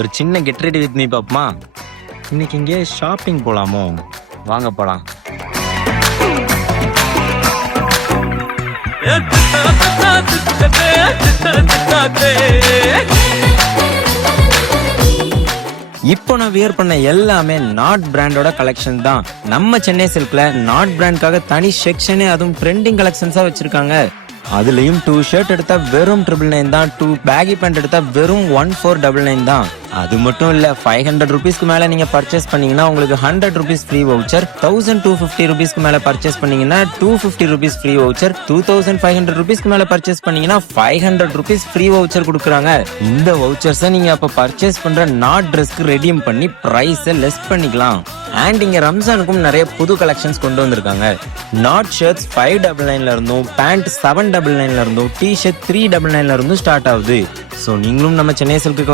ஒரு சின்ன get ready with me பாப்பமா. இன்னைக்கு இங்கே ஷாப்பிங் போலாமோ? வாங்க போலாம். இப்போ நான் வியர் பண்ண எல்லாமே நாட் பிராண்டோட கலெக்ஷன் தான். நம்ம சென்னை சில்க்ல நாட் பிராண்ட்காக தனி செக்ஷனே, அதுவும் ட்ரெண்டிங் கலெக்ஷன்ஸா வச்சிருக்காங்க. அதுலயும் 2 ஷர்ட் எடுத்தா வெறும் 999 தான், 2 பேகி பேண்ட் எடுத்தா வெறும் 1499 தான். அது மட்டும் இல்ல, 500 ருபீஸ்க்கு மேல நீங்க பர்ச்சேஸ் பண்ணீங்கன்னா உங்களுக்கு 100 ருபீஸ் ஃப்ரீ வவுச்சர், 1250 ருபீஸ்க்கு மேல பர்ச்சேஸ் பண்ணீங்கன்னா 250 ருபீஸ் ஃப்ரீ வவுச்சர், 2500 ருபீஸ்க்கு மேல பர்ச்சேஸ் பண்ணீங்கன்னா 500 ருபீஸ் ஃப்ரீ வவுச்சர் கொடுக்குறாங்க. இந்த வவுச்சர்ஸை நீங்க அப்ப பர்ச்சேஸ் பண்ற நாட் ட்ரெஸ்க்கு ரெடீம் பண்ணி பிரைஸை லெஸ் பண்ணிக்கலாம். அண்ட் இங்க ரம்ஜானுக்கும் நிறைய புது கலெக்ஷன்ஸ் கொண்டு வந்திருக்காங்க. நாட் ஷர்ட்ஸ் 599ல இருந்தும், பேண்ட் 799ல இருந்தும், டி ஷர்ட் 399ல இருந்தும் ஸ்டார்ட் ஆகுது. ஸோ நீங்களும் நம்ம சென்னை சில்க்கு